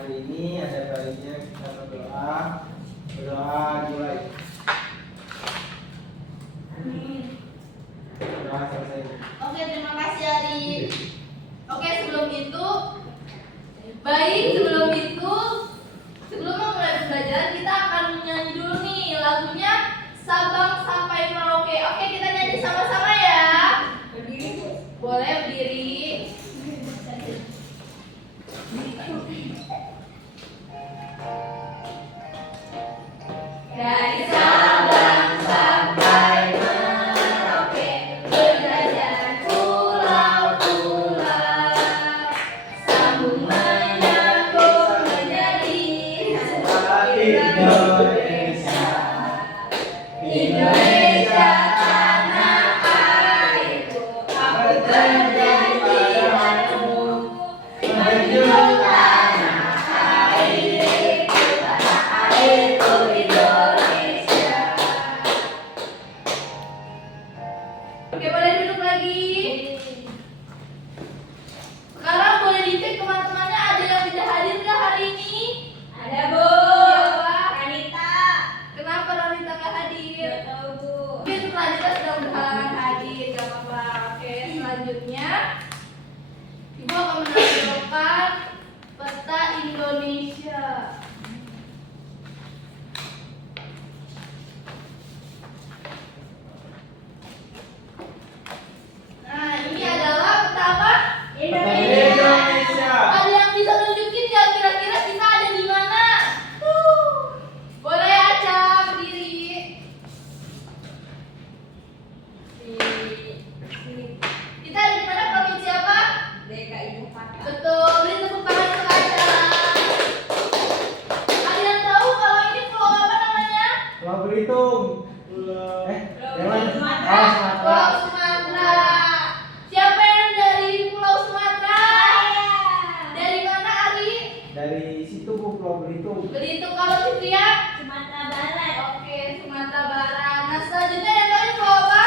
hari ini ada baiknya kita berdoa. Berdoa dimulai. Amin. Berdoa selesai. Oke, terima kasih Ari. Oke, sebelum memulai pembelajaran kita akan menyanyi dulu nih lagunya Sabang sampai Merauke. Oke, kita nyanyi sama-sama ya. Berdiri. Boleh berdiri. Dari Sabang sampai Merauke, berjalan pulau-pulau, sambung menyambung menjadi Indonesia. Indonesia tanah airku, aku berjanji padamu, menjunjung tanah airku, Indonesia. Oke, boleh duduk lagi. Sekarang boleh dicek teman-temannya ada yang tidak hadir nggak hari ini? Ada, Bu. Siapa? Ranita. Kenapa Ranita nggak hadir? Nggak tahu, Bu. Oke, selanjutnya sudah hadir, nggak apa-apa. Oke, selanjutnya Ibu akan menampilkan peta Indonesia. Nah, ini adalah peta apa? Indonesia. Ada yang bisa tunjukin nggak kira-kira kita ada di mana? Boleh aja berdiri. Kita ada di mana, provinsi apa? DKI Jakarta. Betul. Beri tepuk tangan untuk Aca. Ada yang tahu kalau ini pulau apa namanya? Pulau Belitung. Yang mana? Sumatera. Oh, Sumatera. Pulau Sumatera. Siapa yang dari Pulau Sumatera? Dari mana, Ari? Dari situ Bu, Pulau Belitung. Belitung. Kalau Fitria? Sumatera Barat. Oke, Sumatera Barat. Nah, selanjutnya yang dari pulau apa?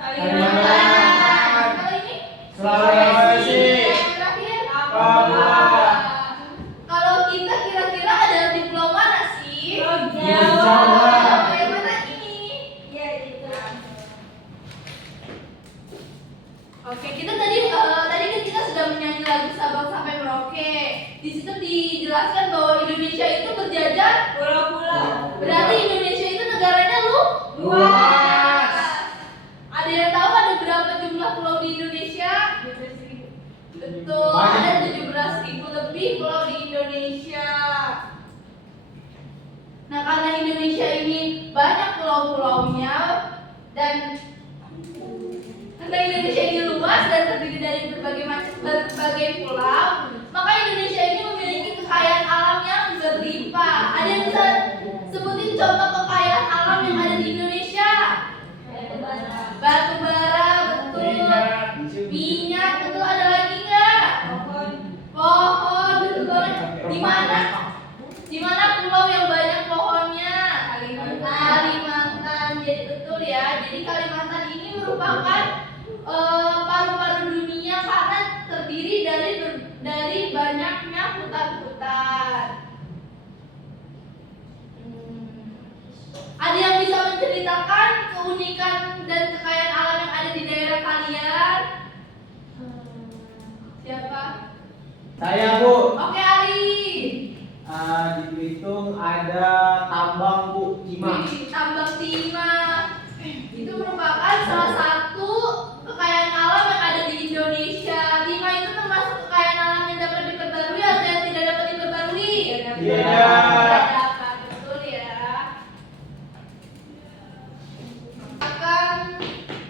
Kalimantan. Kalau ini? Sulawesi. Yang terakhir? Papua. Kalau kita kira-kira ada di pulau mana sih? Jawa. Yang mana ini? Iya, itu. Oke, kita tadi kan kita sudah menyanyi lagu Sabang sampai Merauke. Di situ dijelaskan bahwa Indonesia itu berjajar pulau-pulau. Berarti Indonesia itu negaranya Luas. Ada yang tahu ada berapa jumlah pulau di Indonesia? 17.000. Betul, Banyak. ada 17.000 lebih pulau di Indonesia. Nah, karena Indonesia ini banyak pulau-pulaunya dan karena Indonesia ini luas dan terdiri dari berbagai pulau, maka Indonesia ini memiliki kekayaan alam yang berlimpah. Ada yang bisa sebutin contoh kekayaan alam yang ada di Indonesia? Batu bara, betul. Minyak, betul. Ada lagi nggak? Pohon, betul banget. Di mana pulau yang banyak pohonnya? Kalimantan. Jadi betul ya. Jadi Kalimantan ini merupakan paru-paru dunia karena terdiri dari banyaknya hutan-hutan. Ada yang bisa menceritakan keunikan dan kekayaan alam yang ada di daerah kalian? Siapa? Saya Bu. Oke, Ari. Di Belitung ada tambang Bu, timah. Tambang timah. Itu merupakan salah satu kekayaan alam yang ada di Indonesia. Timah itu termasuk kekayaan alam yang dapat diperbarui atau yang tidak dapat diperbarui? Tidak. Dapat, betul ya. Akan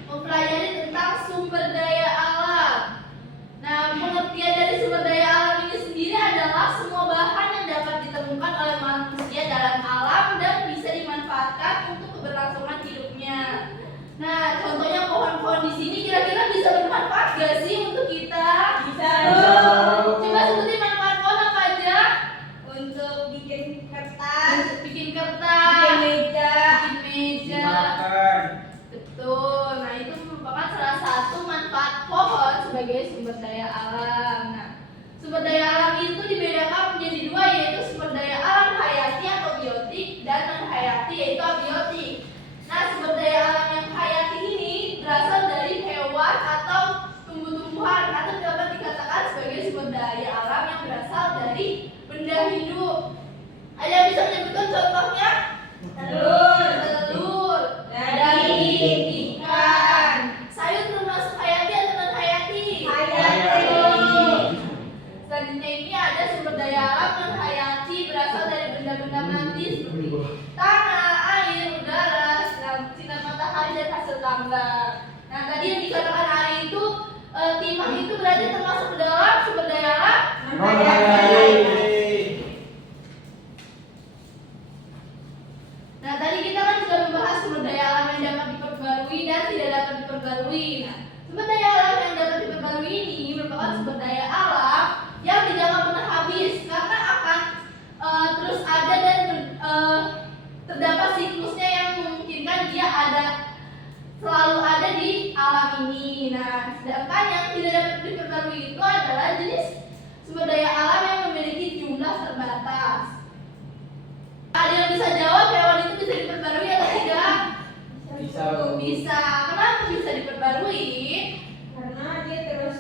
mempelajari tentang sumber daya alam. Nah, pengertian dari sumber daya alam ini sendiri adalah semua bahan yang dapat ditemukan oleh manusia dalam alam dan bisa dimanfaatkan untuk keberlangsungan hidupnya. Nah, contohnya pohon-pohon di sini kira-kira bisa bermanfaat gak sih untuk kita? Bisa. Coba sebutin manfaat pohon apa aja? Untuk bikin kertas, bikin meja. Makan. Betul. Nah, itu merupakan salah satu manfaat pohon sebagai sumber daya alam. Nah, sumber daya alam itu dibedakan menjadi dua, yaitu Nah, tadi yang dikatakan Ari itu timah itu berarti termasuk ke dalam sumber daya alam non-hayati. Nah, tadi kita kan sudah membahas sumber daya alam yang dapat diperbarui dan tidak dapat diperbarui. Nah, sumber daya alam yang dapat diperbarui ini merupakan sumber daya alam yang tidak akan pernah habis karena akan terus ada dan terdapat siklusnya yang memungkinkan dia selalu ada di alam ini. Nah, sedangkan yang tidak dapat diperbarui itu adalah jenis sumber daya alam yang memiliki jumlah terbatas. Ada yang bisa jawab hewan itu bisa diperbarui atau tidak? Bisa. Bisa. Kenapa bisa diperbarui? Karena dia terus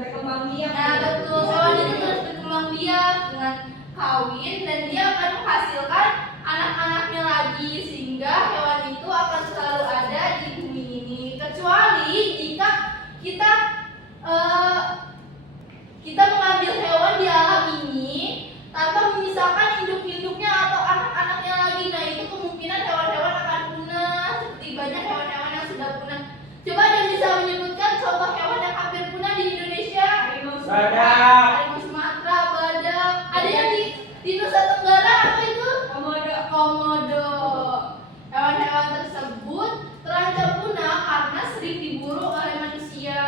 berkembang biak. Nah, betul. Hewan itu terus berkembang biak dengan kawin dan dia akan menghasilkan anak-anaknya lagi sehingga hewan itu akan selalu ada di bumi ini. Kecuali jika kita mengambil hewan di alam ini tanpa memisahkan induk-induknya atau anak-anaknya lagi. Nah, itu kemungkinan hewan-hewan akan punah seperti banyak hewan-hewan yang sudah punah. Coba ada yang bisa menyebutkan contoh hewan yang hampir punah di Indonesia? Badak. Harimau Sumatera, badak. Ada yang di Nusa Tenggara apa itu? Komodo. Hewan-hewan tersebut terancam punah karena sering diburu oleh manusia.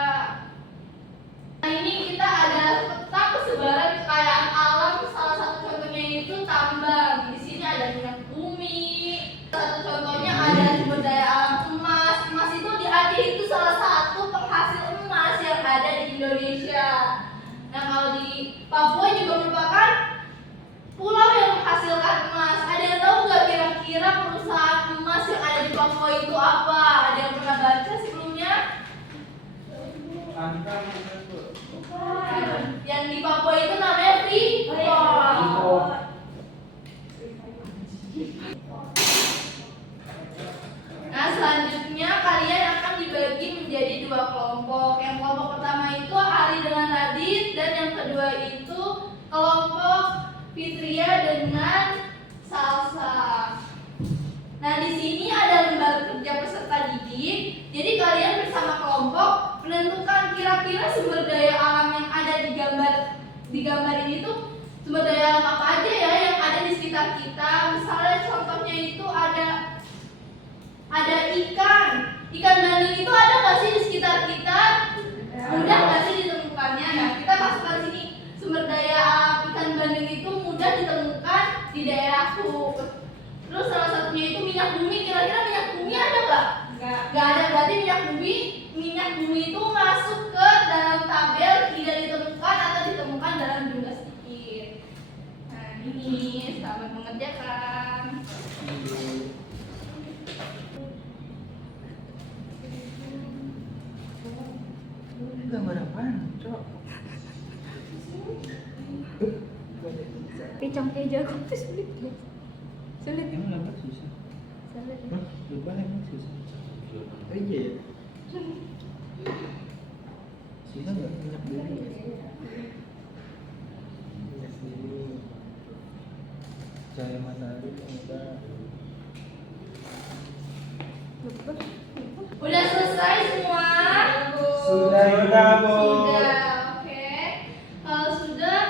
Nah, ini kita ada peta persebaran kekayaan alam. Salah satu contohnya itu tambang. Di sini ada minyak bumi. Satu contohnya ada sumber daya alam emas. Emas itu di Aceh itu salah satu penghasil emas yang ada di Indonesia. Nah, kalau di Papua juga merupakan pulau yang menghasilkan emas. Ada yang tahu nggak kira-kira perusahaan emas yang ada di Papua itu apa? Ada yang pernah baca sebelumnya? Yang di Papua itu namanya Freeport. Nah, selanjutnya kalian akan dibagi menjadi dua kelompok. Yang kelompok pertama itu Ari dengan Radit dan yang kedua itu kelompok Fitria dengan Salsa. Nah, di sini ada lembar kerja peserta didik. Jadi kalian bersama kelompok menentukan kira-kira sumber daya alam yang ada di gambar ini tuh sumber daya alam apa aja ya yang ada di sekitar kita. Misalnya contohnya itu ada ikan. Ikan bandeng itu ada nggak sih di sekitar kita? Mudah nggak sih ditemukannya? Nah, kita masukkan sini sumber daya alam ikan bandeng itu mudah ditemukan di daerahku. Terus salah satunya itu minyak bumi. Kira-kira minyak bumi ada nggak? Nggak ada. Berarti minyak bumi itu masuk ke dalam tabel tidak ditemukan atau ditemukan dalam jumlah sedikit. Nah, ini selamat mengerjakan. Gambar apaan, Cok? Picong keja kok tuh sulit ya. Sulit. Emang gambar susah? Sulit. Hah? Lupa emang susah? Oh iya ya? Susah nggak? Minyak bumi ya? Minyak bumi. Cahaya matahari enggak. Udah selesai semua? Sudah, Bu. Sudah, oke. Kalau sudah,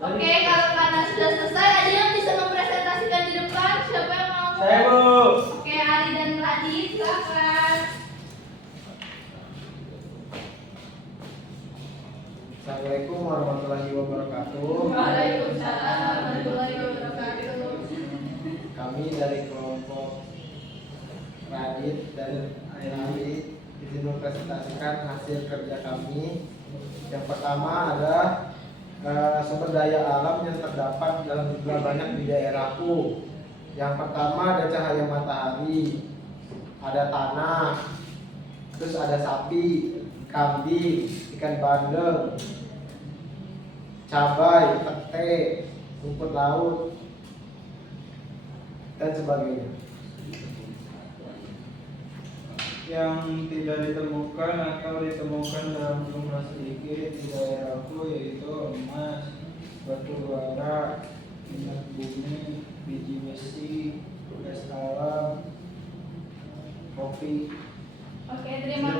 oke. Kalau karena sudah selesai, ada yang bisa mempresentasikan di depan? Siapa yang mau? Saya, Bu. Oke, Ari dan Radit, silakan. Assalamualaikum warahmatullahi wabarakatuh. Waalaikumsalam warahmatullahi wabarakatuh. Kami dari kelompok Radit dan Airi izin mempresentasikan hasil kerja kami. Yang pertama adalah sumber daya alam yang terdapat dalam jumlah banyak di daerahku. Yang pertama ada cahaya matahari, ada tanah, terus ada sapi, kambing, ikan bandeng, cabai, pete, rumput laut, dan sebagainya. Yang tidak ditemukan atau ditemukan dalam jumlah sedikit di daerahku yaitu emas, batu bara, minyak bumi, biji besi, gas alam, kopi, Oke, terima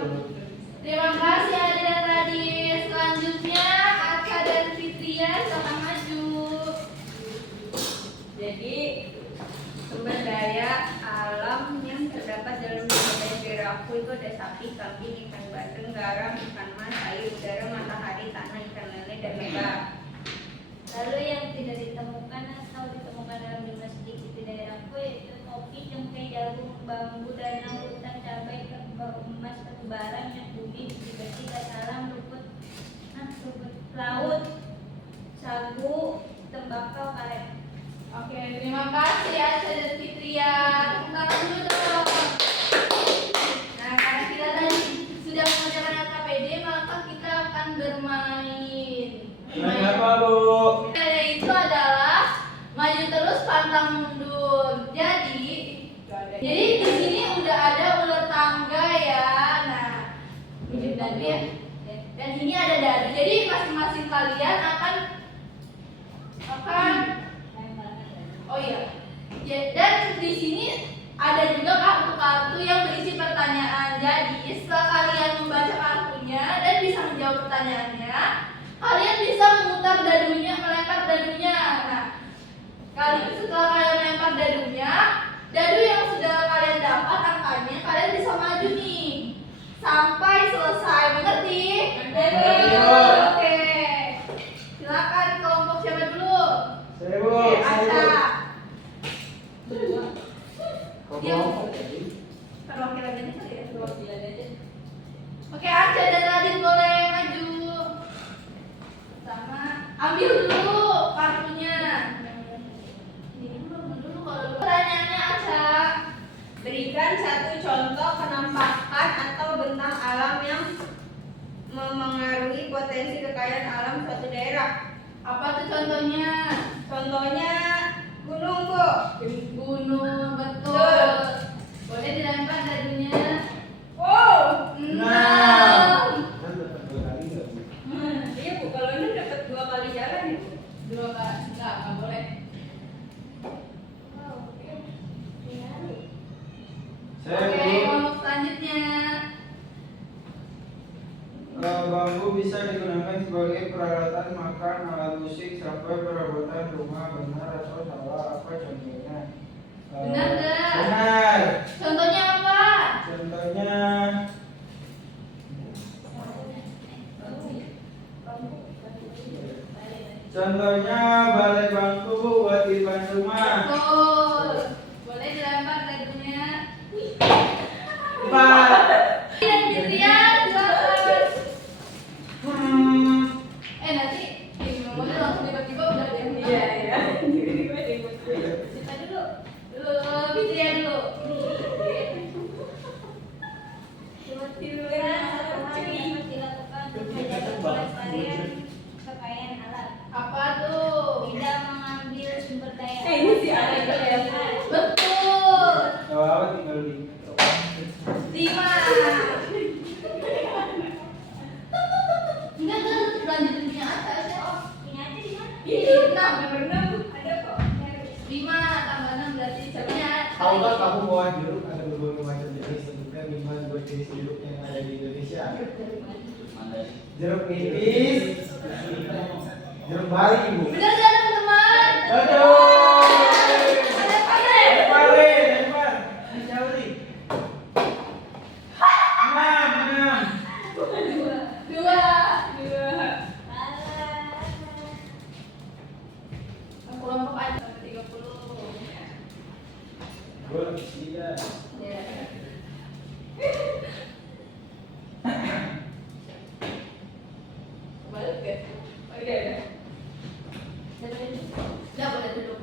kasih adik-adik. Selanjutnya Aca dan Fitria silakan maju. Jadi sumber daya alam yang terdapat dalam sumber daya daerahku itu ada sapi, kambing, ikan bandeng, garam, ikan mas, air, udara, matahari, tanah, ikan lele, dan lebar. Lalu yang tidak ditemukan atau ditemukan dalam jumlah sedikit di daerahku yaitu kopi, cengkeh, jagung, bambu, danau, hutan, cabai, kerbau, emas, batu bara, minyak bumi, besi besi, gas alam, rumput laut, sagu, tembakau, karet. Oke, terima kasih Aca dan Fitria. Tepuk tangan dulu dong. Nah, karena kita tadi sudah mengerjakan LKPD, maka kita akan bermain. Main apa, Bu? Itu adalah maju terus pantang mundur. Jadi di sini udah ada ular tangga ya. Nah, ini dadu ya. Dan ini ada dadu. Jadi masing-masing kalian akan oh iya. Dan di sini ada juga kartu-kartu yang berisi pertanyaan. Jadi setelah kalian membaca kartunya dan bisa menjawab pertanyaannya, kalian bisa memutar dadunya, melempar dadunya. Nah, setelah kalian melempar dadunya, dadu yang sudah kalian dapat angkanya, kalian bisa maju nih sampai selesai. Mengerti? Oke. Silakan kelompok siapa dulu? Saya, Bu. Oke, Aca. Perwakilan aja kali ya, perwakilan aja. Oke, Aca dan Radit boleh maju. Sama, ambil dulu kartunya. Ini dulu kalau pertanyaannya Aca. Berikan satu contoh penampakan atau bentang alam yang memengaruhi potensi kekayaan alam suatu daerah. Apa tuh contohnya? Contohnya gunung, Bu. Gunung, betul. Boleh dilempar dadunya. Wow. 6. Kan dapat 2 kali nggak, Bu? Iya, Bu. Kalau ini dapat 2 kali jalan ya, Bu. 2 kali, enggak boleh. Saya, Oke, Bu. kelompok selanjutnya. Bambu bisa digunakan sebagai peralatan makan, alat musik, sampai perabotan rumah. Benar atau salah? Apa contohnya? Benar nggak? Benar. Contohnya apa? Contohnya balai bangku, Bu, buat di depan rumah. Betul. Boleh dilempar dadunya. 4. Dan Fitria, silakan. Nanti ngomongnya langsung tiba-tiba udah ada yang Iya, iya. Kita dulu. Fitria dulu. Dilakukan untuk menjaga kelestarian kekayaan alam. Apa tuh? Tidak mengambil sumber daya. Ini sih ada itu ya. Betul. Gak apa-apa, tinggal di 5. Enggak, lanjutin punya atas ya. Oh, Punya aja di mana? ini 6. Nomor 6 ada kok. 5 tambah 6 berarti jawabnya. Tahu nggak kamu bawa jeruk ada berbagai macam jenis, sebutkan 5 jenis jeruk yang ada di Indonesia. Jeruk nipis, jeruk bali, Bu. Benar nggak teman-teman? Aduh. Lempar. Lempar. Jauh nih. 6. 2. Kelompok aja sampai 30. Gol 3. Ya. Balik ya? Oh iya ya. Udah boleh duduk.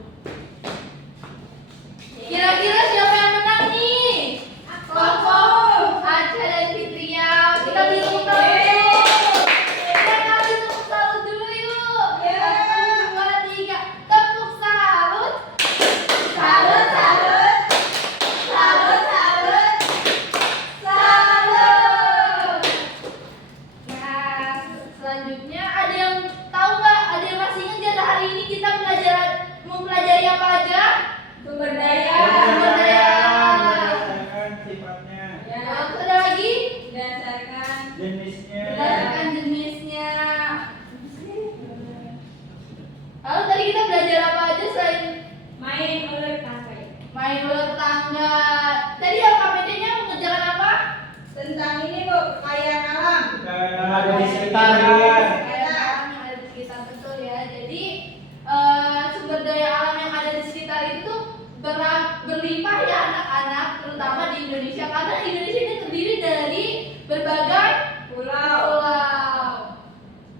berbagai Pulau. pulau.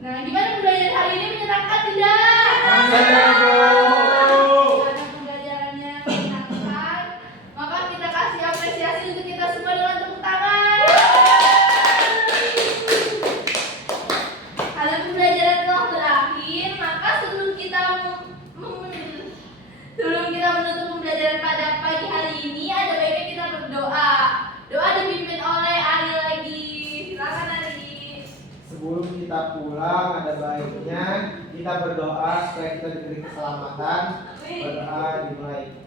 Nah, gimana pembelajaran hari ini, menyenangkan tidak? Senang, Bu. Karena pembelajarannya menyenangkan, maka kita kasih apresiasi untuk kita semua dengan tepuk tangan. Karena pembelajaran telah berakhir, maka sebelum kita menutup pembelajaran pada pagi hari ini, ada baiknya kita berdoa. Doa dipimpin oleh Ari lagi. Silakan Ari. Sebelum kita pulang, ada baiknya kita berdoa supaya kita diberi keselamatan. Berdoa dimulai.